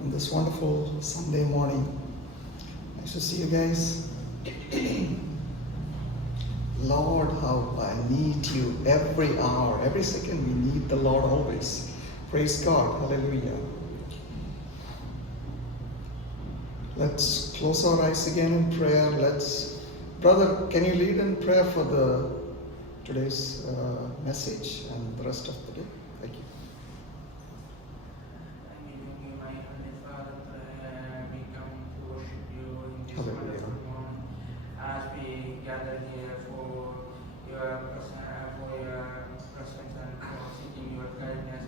on this wonderful Sunday morning. Nice to see you guys. Lord, how I need you every hour, every second. We need the Lord always. Praise God. Hallelujah. Let's close our eyes again in prayer. Brother, can you lead in prayer for today's message and the rest of the day? Thank you. My Heavenly Father, we come to worship you in this Hallelujah. wonderful morning as we gather here for your presence and for seeking your guidance.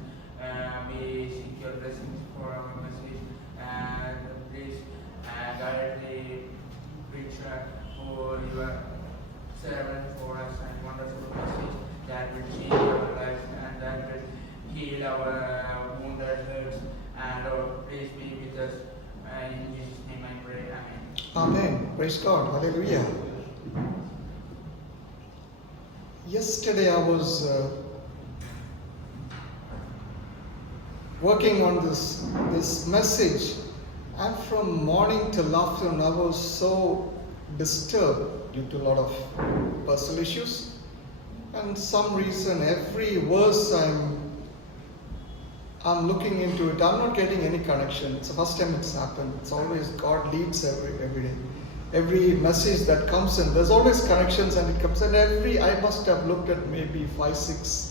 We seek your blessings for our message and please guide the preacher for your servant for us and wonderful message that will change our lives and that will heal our wounded hearts. And Lord, please be with us. In Jesus' name I pray. Amen. Amen. Praise God. Hallelujah. Yesterday I was working on this message, and from morning till afternoon I was so disturbed due to a lot of personal issues, and some reason every verse I'm looking into it, I'm not getting any connection. It's the first time it's happened. It's always God leads every day. Every message that comes in, there's always connections, and it comes in I must have looked at maybe 5-6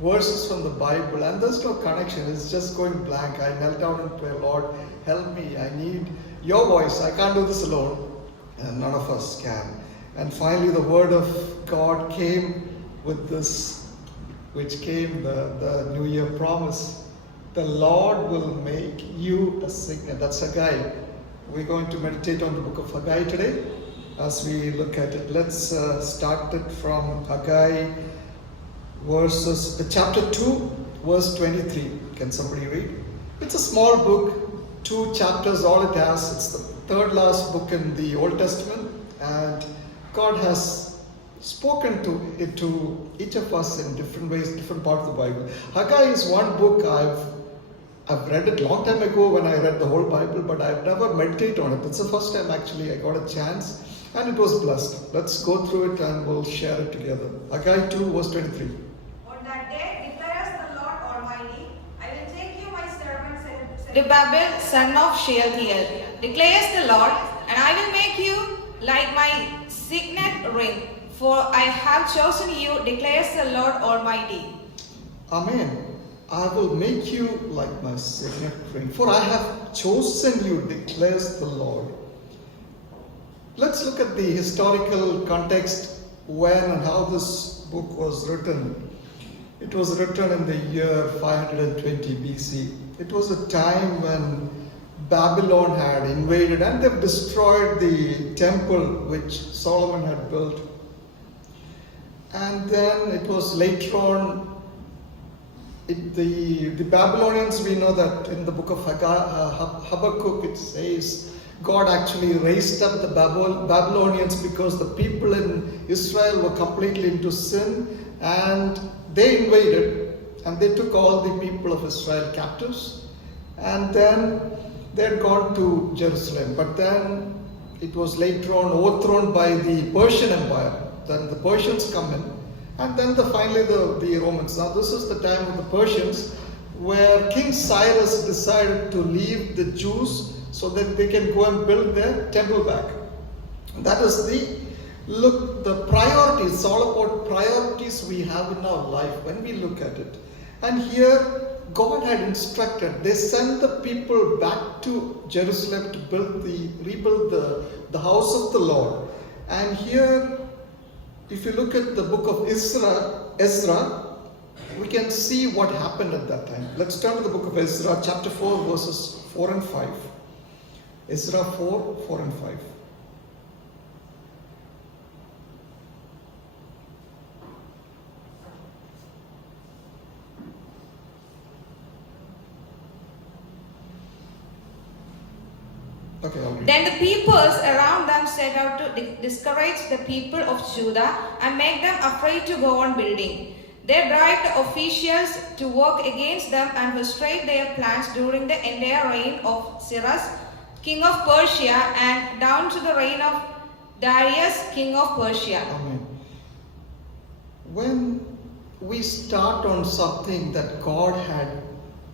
verses from the Bible, and there's no connection. It's just going blank. I knelt down and prayed, Lord, help me. I need your voice. I can't do this alone, and none of us can. And finally, the word of God came with this, which came the New Year promise. The Lord will make you a signet. That's Haggai. We're going to meditate on the book of Haggai today as we look at it. Let's start it from Haggai chapter 2, verse 23. Can somebody read? It's a small book, 2 chapters, all it has. It's the third last book in the Old Testament, and God has spoken to each of us in different ways, different parts of the Bible. Haggai is one book I've read it long time ago when I read the whole Bible, but I've never meditated on it. It's the first time actually I got a chance, and it was blessed. Let's go through it and we'll share it together. Haggai 2, verse 23. On that day declares the Lord Almighty, I will take you, my servant Zerubbabel, son of Shealtiel, declares the Lord, and I will make you like my signet ring, for I have chosen you, declares the Lord Almighty. Amen. I will make you like my signet ring, for I have chosen you, declares the Lord. Let's look at the historical context when and how this book was written. It was written in the year 520 BC. It was a time when Babylon had invaded and they've destroyed the temple which Solomon had built. And then it was later on, the Babylonians, we know that in the book of Habakkuk it says God actually raised up the Babylonians because the people in Israel were completely into sin, and they invaded and they took all the people of Israel captives, and then they had gone to Jerusalem. But then it was later on overthrown by the Persian Empire. Then the Persians come in, and then finally the Romans. Now this is the time of the Persians, where King Cyrus decided to leave the Jews so that they can go and build their temple back. That is the priorities. It's all about priorities we have in our life when we look at it. And here God had instructed, they sent the people back to Jerusalem to rebuild the house of the Lord. And here, if you look at the book of Ezra, we can see what happened at that time. Let's turn to the book of Ezra, chapter 4, verses 4 and 5. Ezra 4 and 5. Okay, Then the peoples around them set out to discourage the people of Judah and make them afraid to go on building. They bribed the officials to work against them and frustrate their plans during the entire reign of Cyrus, king of Persia, and down to the reign of Darius, king of Persia. Amen. When we start on something that God had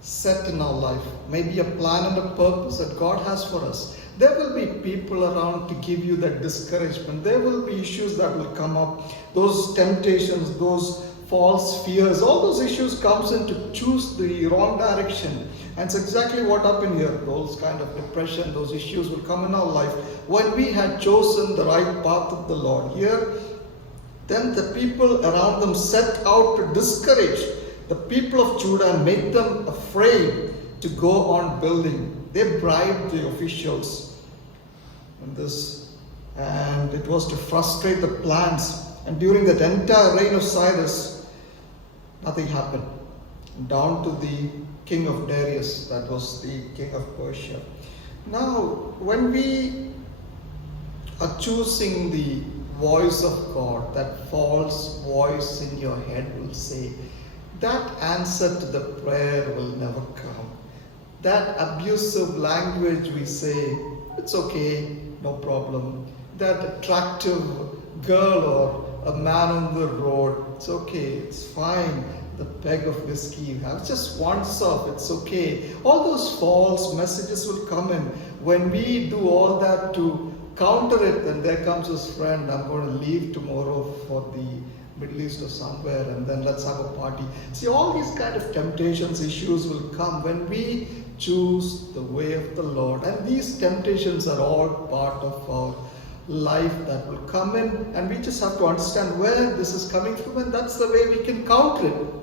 set in our life, maybe a plan and a purpose that God has for us, there will be people around to give you that discouragement. There will be issues that will come up, those temptations, those false fears, all those issues comes in to choose the wrong direction. And it's exactly what happened here. Those kind of depression, those issues will come in our life when we had chosen the right path of the Lord. Here, then the people around them set out to discourage the people of Judah and make them afraid to go on building. They bribed the officials in this, and it was to frustrate the plans. And during that entire reign of Cyrus, nothing happened. Down to the king of Darius, that was the king of Persia. Now, when we are choosing the voice of God, that false voice in your head will say, that answer to the prayer will never come. That abusive language we say, it's okay, no problem. That attractive girl or a man on the road, it's okay, it's fine. The peg of whiskey you have, just once off, it's okay. All those false messages will come in. When we do all that to counter it, then there comes his friend, I'm going to leave tomorrow for the Middle East or somewhere, and then let's have a party. See, all these kind of temptations, issues will come when we choose the way of the Lord. And these temptations are all part of our life that will come in, and we just have to understand where this is coming from, and that's the way we can counter it.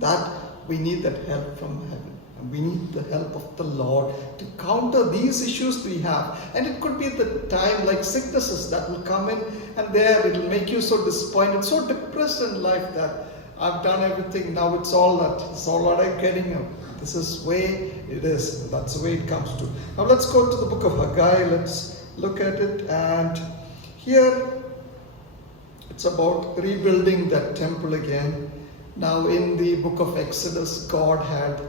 That we need that help from heaven, and we need the help of the Lord to counter these issues we have. And it could be the time like sicknesses that will come in, and there it will make you so disappointed, so depressed in life that I've done everything, now it's all that I'm getting. This is way it is. That's the way it comes to. Now let's go to the book of Haggai. Let's look at it. And here it's about rebuilding that temple again. Now in the book of Exodus, God had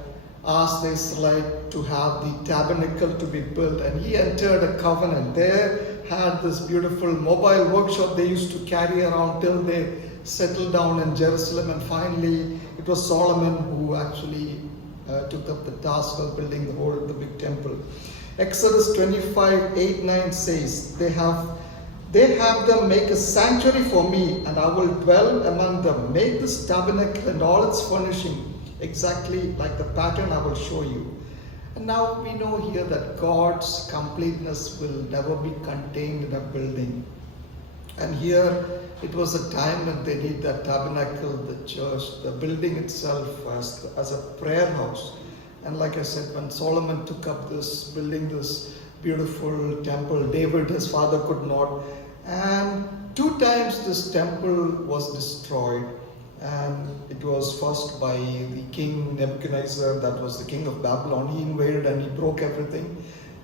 asked the Israelites to have the tabernacle to be built, and he entered a covenant. There had this beautiful mobile workshop they used to carry around till they settled down in Jerusalem, and finally it was Solomon who actually took up the task of building the big temple. Exodus 25:8-9 says, They have them make a sanctuary for me, and I will dwell among them. Make this tabernacle and all its furnishing exactly like the pattern I will show you. And now we know here that God's completeness will never be contained in a building. And here it was a time when they need that tabernacle, the church, the building itself as a prayer house. And like I said, when Solomon took up building this beautiful temple, David, his father, could not. And 2 times this temple was destroyed. And it was first by the king Nebuchadnezzar, that was the king of Babylon. He invaded and he broke everything.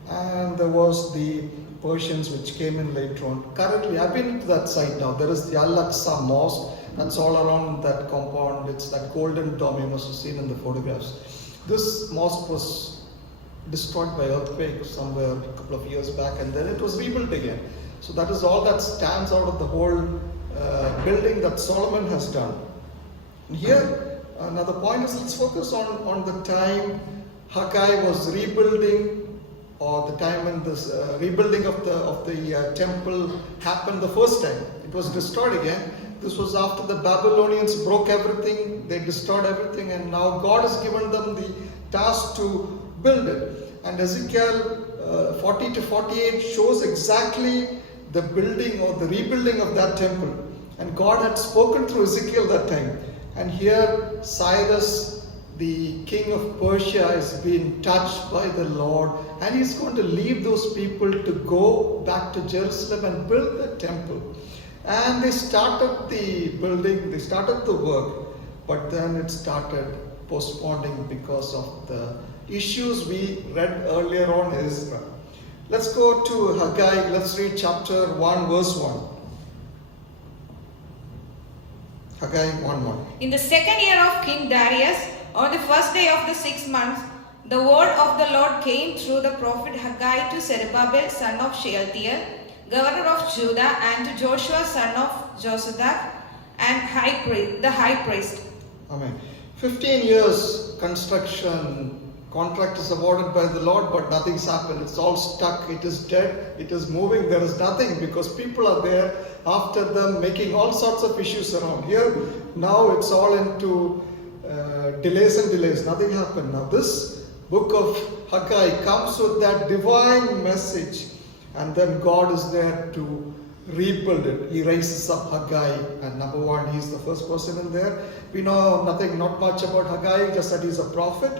And there was the Persians which came in later on. Currently, I've been to that site now. There is the Al-Aqsa Mosque. That's all around that compound. It's that golden dome you must have seen in the photographs. This mosque was destroyed by earthquake somewhere a couple of years back, and then it was rebuilt again. So that is all that stands out of the whole building that Solomon has done. And here, another point is, let's focus on the time Haggai was rebuilding, or the time when this rebuilding of the temple happened the first time. It was destroyed again. This was after the Babylonians broke everything, they destroyed everything, and now God has given them the task to build it. And Ezekiel 40-48 shows exactly the building or the rebuilding of that temple. And God had spoken through Ezekiel that time. And here Cyrus, the king of Persia, is being touched by the Lord, and he's going to leave those people to go back to Jerusalem and build the temple. And they started the building, they started the work, but then it started postponing because of the issues we read earlier on in Israel. Let's go to Haggai. Let's read chapter 1, verse 1. Haggai 1:1. In the second year of King Darius, on the first day of the 6th month, the word of the Lord came through the prophet Haggai to Zerubbabel son of Shealtiel, governor of Judah, and to Joshua son of Josadak, and the high priest. Amen. 15 years construction contract is awarded by the Lord, but nothing's happened. It's all stuck. It is dead. It is moving. There is nothing because people are there after them making all sorts of issues around. Here, now it's all into delays and delays. Nothing happened. Now this book of Haggai comes with that divine message, and then God is there to rebuild it. He raises up Haggai, and number one, he's the first person in there. We know not much about Haggai, just that he's a prophet,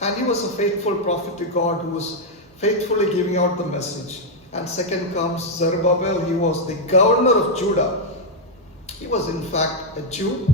and he was a faithful prophet to God who was faithfully giving out the message. And second comes Zerubbabel. He was the governor of Judah. He was in fact a Jew.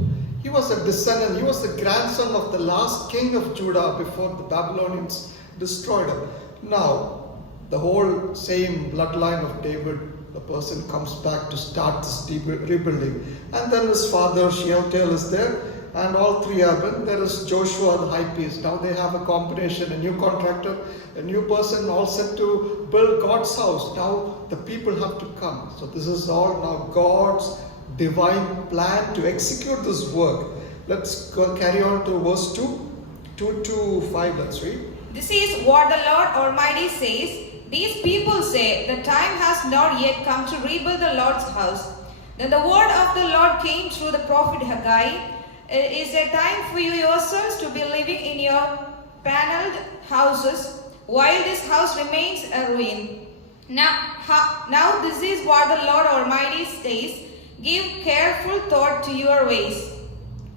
He was a descendant. He was the grandson of the last king of Judah before the Babylonians destroyed him. Now, the whole same bloodline of David, the person comes back to start this rebuilding. And then his father Shealtiel is there, and all three have been. There is Joshua the high priest. Now they have a combination, a new contractor, a new person, all set to build God's house. Now the people have to come. So this is all now God's divine plan to execute this work. Let's carry on to verse 2 to 5. Let's read. This is what the Lord Almighty says. These people say, the time has not yet come to rebuild the Lord's house. Then the word of the Lord came through the prophet Haggai. It is a time for you yourselves to be living in your paneled houses, while this house remains a ruin. Now this is what the Lord Almighty says. Give careful thought to your ways.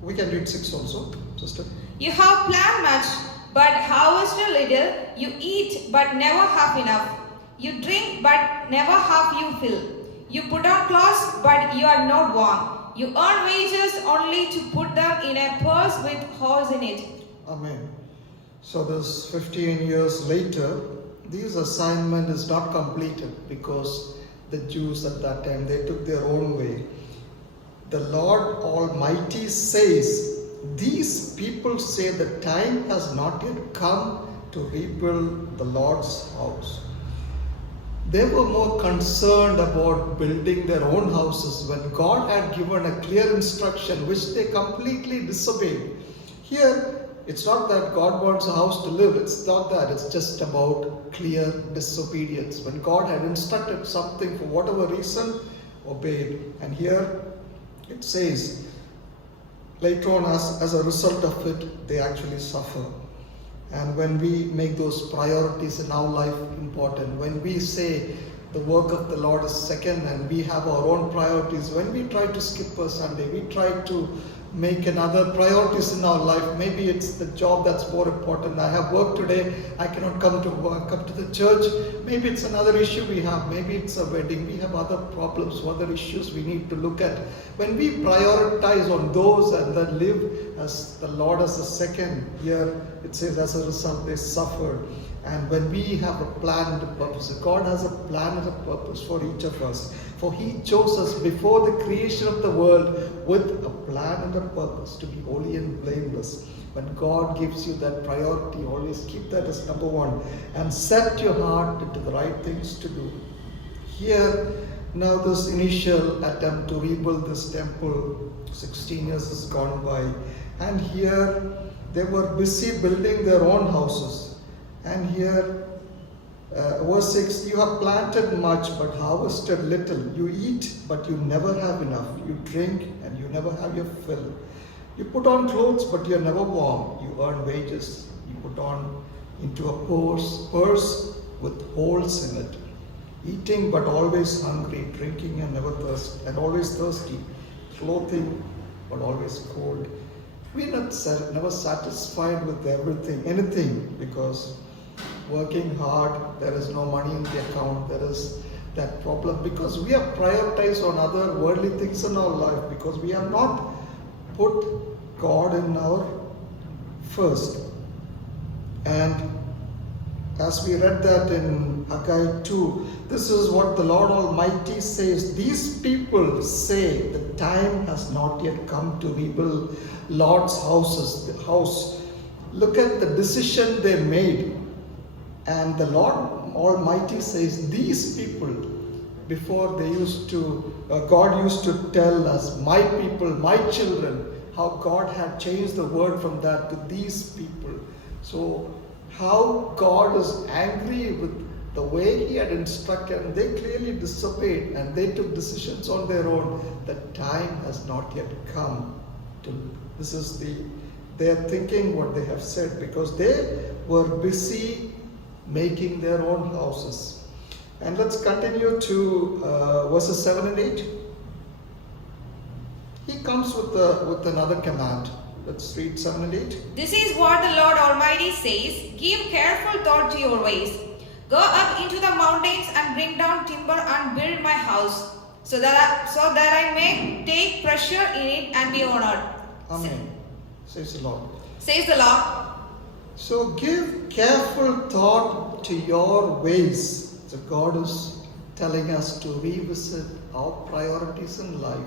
We can read 6 also, sister. You have planned much, but harvested little. You eat, but never have enough. You drink, but never have you fill. You put on clothes, but you are not warm. You earn wages only to put them in a purse with holes in it. Amen. So this 15 years later, this assignment is not completed because the Jews at that time, they took their own way. The Lord Almighty says, these people say the time has not yet come to rebuild the Lord's house. They were more concerned about building their own houses when God had given a clear instruction which they completely disobeyed. Here, it's not that God wants a house to live. It's not that. It's just about clear disobedience. When God had instructed something for whatever reason, obeyed. And here it says, later on as a result of it, they actually suffer. And when we make those priorities in our life important, when we say the work of the Lord is second and we have our own priorities, when we try to skip a Sunday, we try to make another priorities in our life. Maybe it's the job that's more important. I have work today, I cannot come to work, come to the church. Maybe it's another issue we have. Maybe it's a wedding. We have other problems, other issues we need to look at. When we prioritize on those and then live as the Lord as the second, here it says as a result they suffered. And when we have a plan and a purpose, God has a plan and a purpose for each of us. For He chose us before the creation of the world with a plan and a purpose to be holy and blameless. When God gives you that priority, always keep that as number one and set your heart into the right things to do. Here, now this initial attempt to rebuild this temple, 16 years has gone by. And here, they were busy building their own houses. And here, verse 6, you have planted much but harvested little. You eat but you never have enough. You drink and you never have your fill. You put on clothes but you're never warm. You earn wages. You put on into a purse with holes in it. Eating but always hungry. Drinking and always thirsty. Clothing but always cold. We're never satisfied with anything, because working hard, there is no money in the account, there is that problem because we have prioritized on other worldly things in our life, because we have not put God in our first. And as we read that in Haggai 2, this is what the Lord Almighty says. These people say the time has not yet come to rebuild Lord's house. Look at the decision they made. And the Lord Almighty says, these people, before they used to, God used to tell us, my people, my children, how God had changed the word from that to these people. So, how God is angry with the way He had instructed, and they clearly disobeyed and they took decisions on their own. The time has not yet come to. They are thinking what they have said because they were busy making their own houses. And let's continue to verses 7 and 8. He comes with another command. Let's read 7 and 8. This is what the Lord Almighty says. Give careful thought to your ways. Go up into the mountains and bring down timber and build my house, so that I may take pleasure in it and be honored. Amen. Says the Lord. Says the Lord. So give careful thought to your ways. So God is telling us to revisit our priorities in life.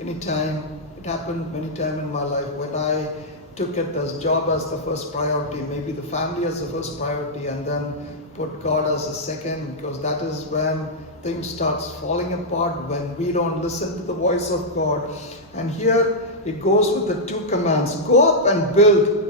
Anytime, it happened many times in my life when I took it as job as the first priority, maybe the family as the first priority, and then put God as the second, because that is when things starts falling apart, when we don't listen to the voice of God. And here it goes with the two commands: go up and build.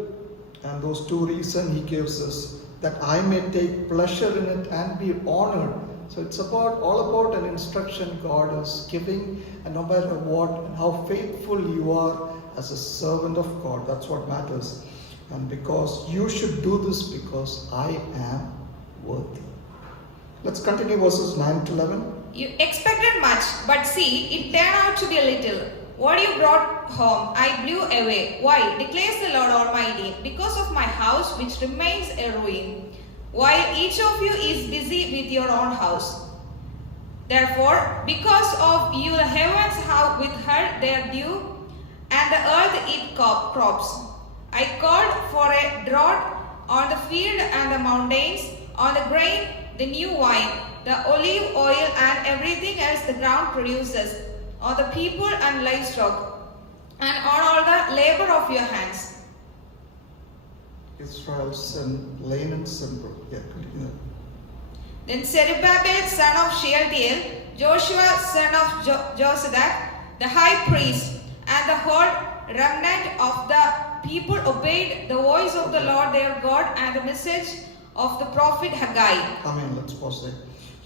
And those two reasons He gives us, that I may take pleasure in it and be honored. So it's all about an instruction God is giving, and no matter what and how faithful you are as a servant of God, that's what matters. And because you should do this because I am worthy. Let's continue verses 9 to 11. You expected much, but see, it turned out to be a little. What you brought home, I blew away. Why? Declares the Lord Almighty, because of my house which remains a ruin, while each of you is busy with your own house. Therefore, because of you, the heavens have withheld their dew, and the earth its crops. I called for a drought on the field and the mountains, on the grain, the new wine, the olive oil, and everything else the ground produces, on the people and livestock, and on all the labor of your hands. Israel's sin, plain and simple. Yeah, continue. Then Zerubbabel son of Shealtiel, Joshua son of Josadak, the high priest, and the whole remnant of the people obeyed the voice of the Lord their God and the message of the prophet Haggai. Amen. Let's pause there.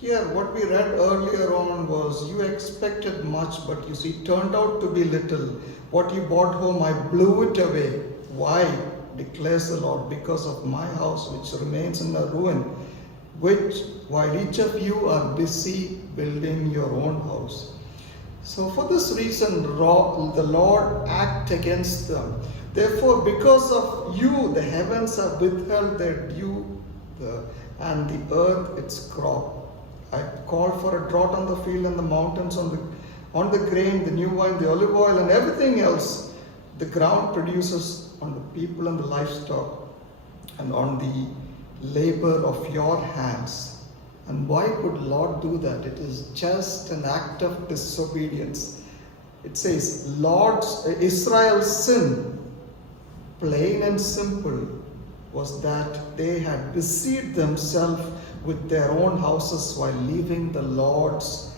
Here, what we read earlier on was, you expected much, but you see, turned out to be little. What you brought home, I blew it away. Why? Declares the Lord, because of my house which remains in a ruin, while each of you are busy building your own house. So for this reason, the Lord acted against them. Therefore, because of you, the heavens have withheld their dew, and the earth its crop. I called for a drought on the field and the mountains, on the grain, the new wine, the olive oil, and everything else the ground produces, on the people and the livestock, and on the labor of your hands. And why would Lord do that? It is just an act of disobedience. It says, Israel's sin, plain and simple, was that they had busied themselves with their own houses while leaving the Lord's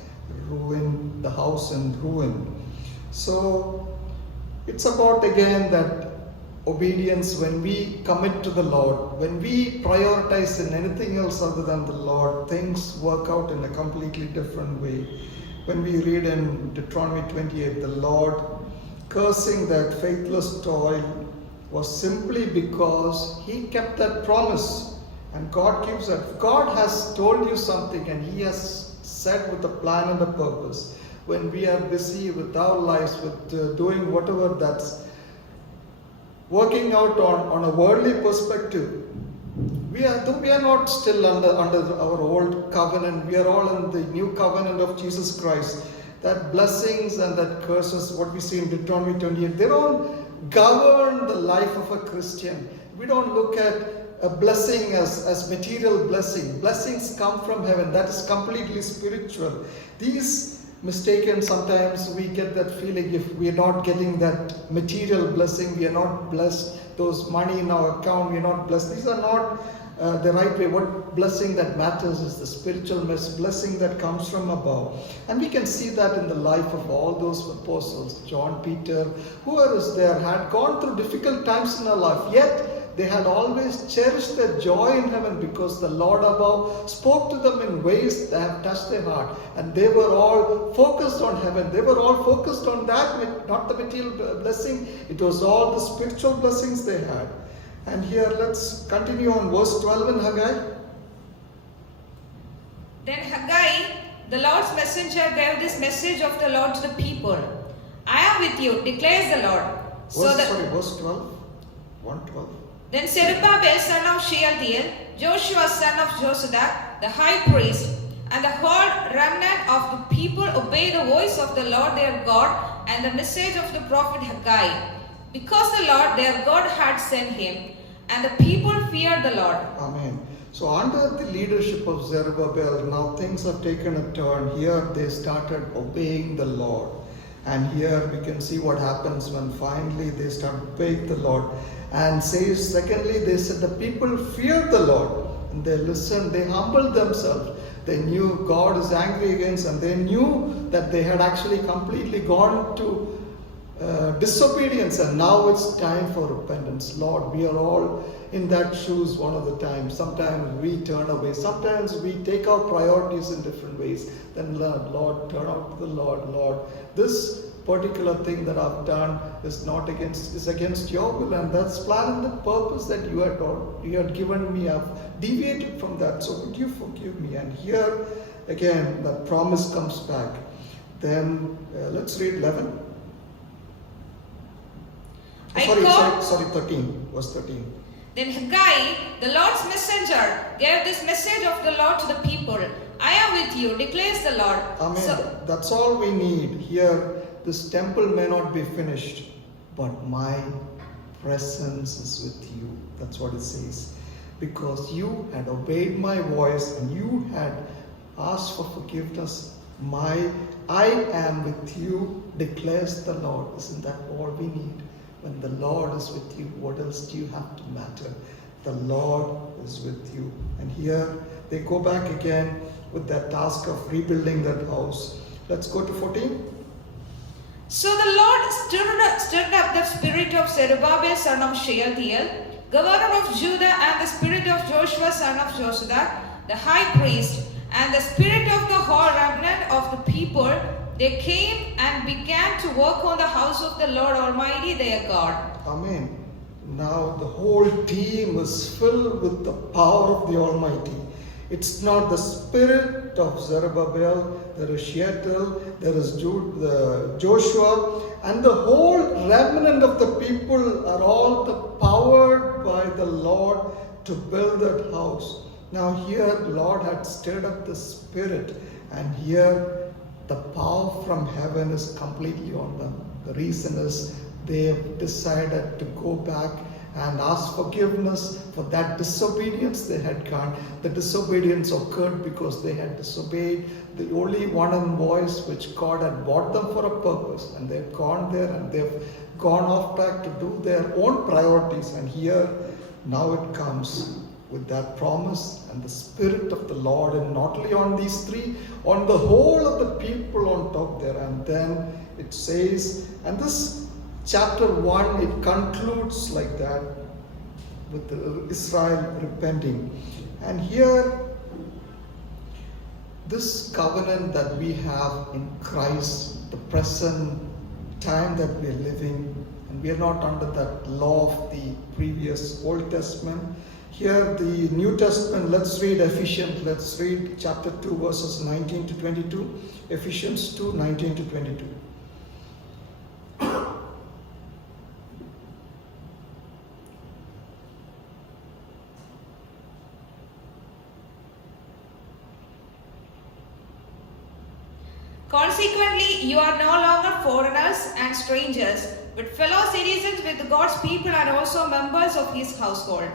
ruin, the house in ruin. So it's about again that obedience. When we commit to the Lord, when we prioritize in anything else other than the Lord, things work out in a completely different way. When we read in Deuteronomy 28, the Lord cursing that faithless toil was simply because He kept that promise. And God keeps that. God has told you something, and He has said with a plan and a purpose. When we are busy with our lives, with doing whatever that's working out on a worldly perspective, we are not still under our old covenant. We are all in the new covenant of Jesus Christ. That blessings and that curses, what we see in Deuteronomy 28, they don't govern the life of a Christian. We don't look at a blessing as material blessing. Blessings come from heaven. That is completely spiritual. These mistaken, sometimes we get that feeling if we are not getting that material blessing, we are not blessed. Those money in our account, we are not blessed. These are not the right way. What blessing that matters is the spiritual blessing that comes from above. And we can see that in the life of all those apostles, John, Peter, whoever is there, had gone through difficult times in their life, yet they had always cherished their joy in heaven because the Lord above spoke to them in ways that have touched their heart. And they were all focused on heaven. They were all focused on that, not the material blessing. It was all the spiritual blessings they had. And here let's continue on verse 12 in Haggai. Then Haggai, the Lord's messenger, gave this message of the Lord to the people. I am with you, declares the Lord. Verse 12. 1:12. Then Zerubbabel, son of Shealtiel, Joshua, son of Josadak, the high priest, and the whole remnant of the people obeyed the voice of the Lord their God and the message of the prophet Haggai, because the Lord their God had sent him, and the people feared the Lord. Amen. So under the leadership of Zerubbabel, now things have taken a turn. Here they started obeying the Lord. And here we can see what happens when finally they start obeying the Lord. And says, secondly, they said the people feared the Lord. And they listened, they humbled themselves. They knew God is angry against them. They knew that they had actually completely gone to disobedience, and now it's time for repentance. Lord, we are all in that shoes one of the times. Sometimes we turn away. Sometimes we take our priorities in different ways. Then Lord, turn out to the Lord. Lord, this particular thing that I've done is against your will, and that's plan and the purpose that you had given me. I've deviated from that, so would you forgive me? And here again the promise comes back. Then let's read 11. 13, verse 13. Then Haggai, the Lord's messenger, gave this message of the Lord to the people. I am with you, declares the Lord. Amen. That's all we need. Here, this temple may not be finished, but my presence is with you. That's what it says. Because you had obeyed my voice and you had asked for forgiveness, I am with you, declares the Lord. Isn't that all we need? When the Lord is with you, what else do you have to matter? The Lord is with you. And here they go back again with that task of rebuilding that house. Let's go to 14. So the Lord stirred up the spirit of Zerubbabel, son of Shealtiel, governor of Judah, and the spirit of Joshua, son of Josadak, the high priest, and the spirit of the whole remnant of the people. They came and began to work on the house of the Lord Almighty their God. Amen. Now the whole team is filled with the power of the Almighty. It's not the spirit of Zerubbabel, there is Shealtiel, there is Joshua, and the whole remnant of the people are all powered by the Lord to build that house. Now here the Lord had stirred up the spirit, and here the power from heaven is completely on them. The reason is they have decided to go back and ask forgiveness for that disobedience they had done. The disobedience occurred because they had disobeyed the only one voice which God had bought them for a purpose. And they've gone there and they've gone off track to do their own priorities. And here, now it comes with that promise and the Spirit of the Lord, and not only on these three, on the whole of the people on top there. And then it says, and this chapter 1, it concludes like that with Israel repenting. And here, this covenant that we have in Christ, the present time that we are living, and we are not under that law of the previous Old Testament. Here the New Testament, let's read Ephesians, let's read chapter 2 verses 19 to 22. Ephesians 2, 19 to 22. Consequently, you are no longer foreigners and strangers, but fellow citizens with God's people and also members of His household,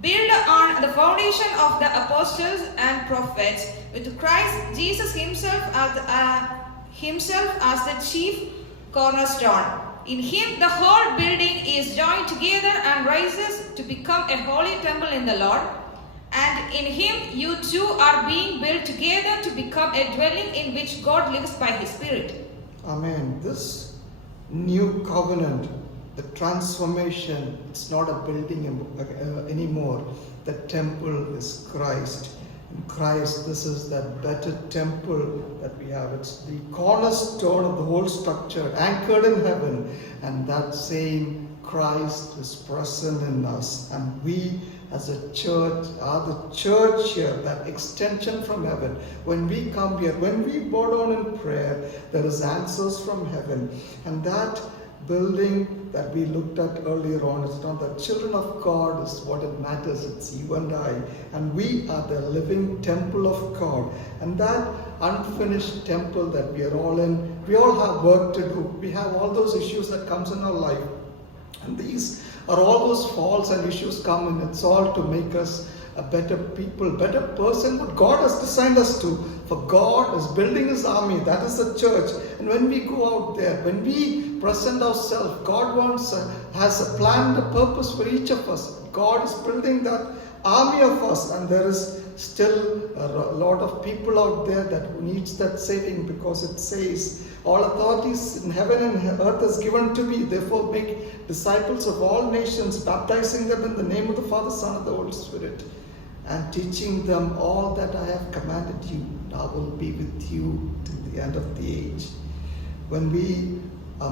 built on the foundation of the apostles and prophets, with Christ Jesus himself as the chief cornerstone. In him the whole building is joined together and rises to become a holy temple in the Lord. And in him you too are being built together to become a dwelling in which God lives by his Spirit. Amen. This new covenant, the transformation, it's not a building anymore. The temple is Christ. In Christ, this is that better temple that we have. It's the cornerstone of the whole structure, anchored in heaven. And that same Christ is present in us. And we as a church are the church here, that extension from heaven. When we come here, when we bow down in prayer, there is answers from heaven. And that building that we looked at earlier on, it's not the children of God is what it matters, it's you and I. And we are the living temple of God. And that unfinished temple that we are all in, we all have work to do. We have all those issues that comes in our life. And these are all those faults and issues come in. It's all to make us a better people, better person, what God has designed us to. For God is building his army, that is the church. And when we go out there, when we present ourselves, God has a plan and a purpose for each of us. God is building that army of us, and there is still a lot of people out there that needs that saving, because it says, all authorities in heaven and earth is given to me. Therefore make disciples of all nations, baptizing them in the name of the Father, Son, and the Holy Spirit, and teaching them all that I have commanded you. And I will be with you to the end of the age. When we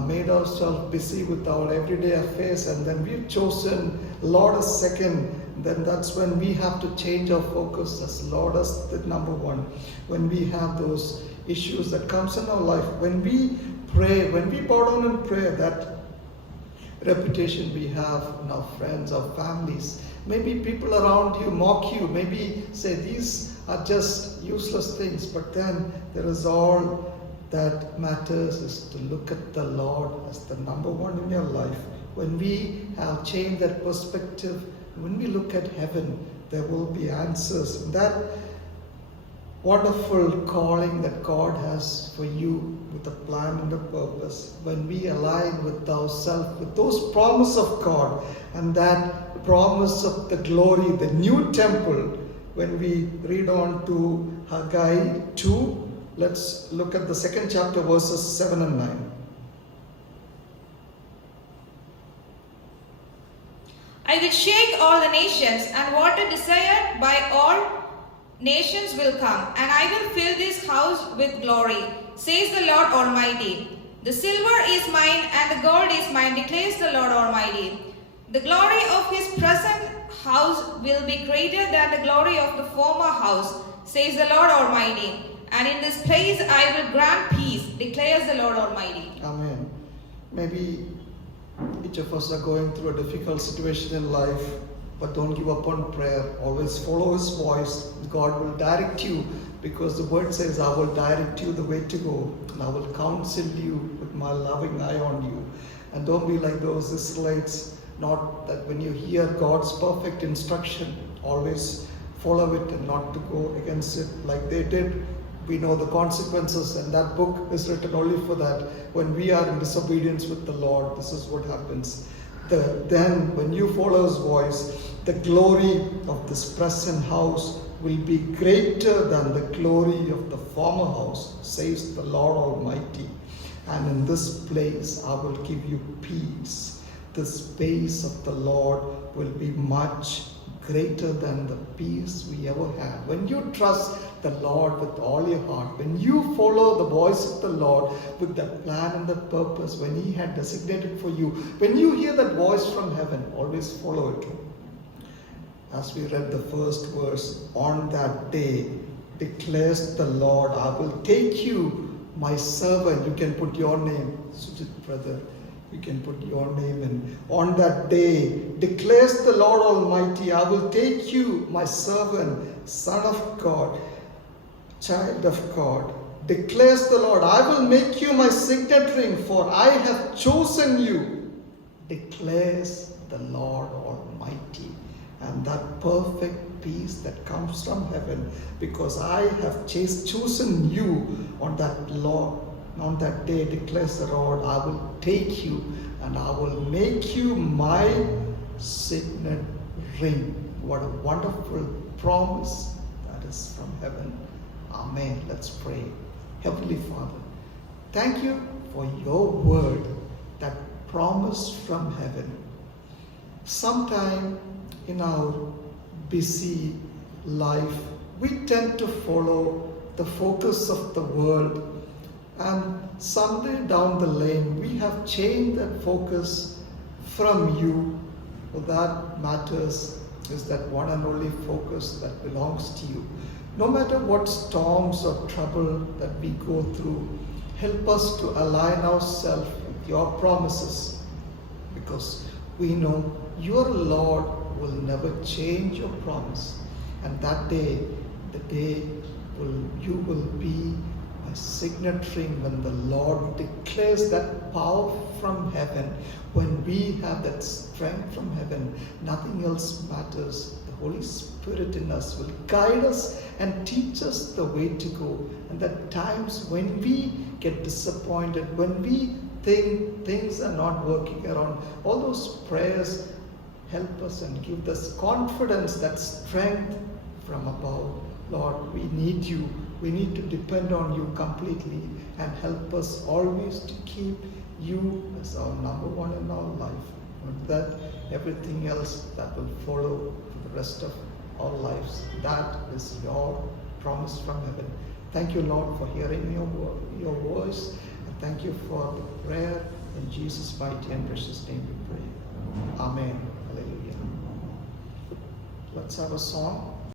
made ourselves busy with our everyday affairs, and then we've chosen Lord as second, then that's when we have to change our focus as Lord as the number one. When we have those issues that comes in our life, when we pray, when we bow down in prayer, that reputation we have in our friends, our families, maybe people around you mock you, maybe say these are just useless things, but then there is all that matters is to look at the Lord as the number one in your life. When we have changed that perspective, when we look at heaven, there will be answers. And that wonderful calling that God has for you with a plan and a purpose, when we align with ourselves, with those promises of God, and that promise of the glory, the new temple, when we read on to Haggai 2, let's look at the second chapter, verses 7 and 9. I will shake all the nations, and water desired by all nations will come, and I will fill this house with glory, says the Lord Almighty. The silver is mine, and the gold is mine, declares the Lord Almighty. The glory of his present house will be greater than the glory of the former house, says the Lord Almighty. And in this place I will grant peace, declares the Lord Almighty. Amen. Maybe each of us are going through a difficult situation in life, but don't give up on prayer. Always follow his voice. God will direct you, because the word says, I will direct you the way to go, and I will counsel you with my loving eye on you. And don't be like those Israelites, not that when you hear God's perfect instruction, always follow it and not to go against it like they did. We know the consequences, and that book is written only for that. When we are in disobedience with the Lord, this is what happens. Then when you follow his voice, the glory of this present house will be greater than the glory of the former house, says the Lord Almighty. And in this place I will give you peace. The space of the Lord will be much greater than the peace we ever had. When you trust the Lord with all your heart, when you follow the voice of the Lord with the plan and the purpose, when he had designated for you, when you hear that voice from heaven, always follow it. As we read the first verse, on that day declares the Lord, I will take you, my servant. You can put your name, Sujit brother. You can put your name in. On that day, declares the Lord Almighty, I will take you, my servant, son of God, child of God. Declares the Lord, I will make you my signet ring, for I have chosen you. Declares the Lord Almighty. and that perfect peace that comes from heaven, because I have chosen you on that law. On that day, declares the Lord, I will take you and I will make you my signet ring. What a wonderful promise that is from heaven. Amen. Let's pray. Heavenly Father, thank you for your word, that promise from heaven. Sometime in our busy life, we tend to follow the focus of the world, and someday down the lane we have changed that focus from you. What that matters is that one and only focus that belongs to you. No matter what storms or trouble that we go through, help us to align ourselves with your promises, because we know your Lord will never change your promise. And that day, the day you will be my signet ring, when the Lord declares that power from heaven. When we have that strength from heaven, nothing else matters. The Holy Spirit in us will guide us and teach us the way to go. And at times when we get disappointed, when we think things are not working around, all those prayers help us and give us confidence, that strength from above. Lord, we need you. We need to depend on you completely, and help us always to keep you as our number one in our life. And that everything else that will follow for the rest of our lives. That is your promise from heaven. Thank you, Lord, for hearing your voice. And thank you for the prayer. In Jesus' mighty and precious name we pray. Amen. Hallelujah. Let's have a song.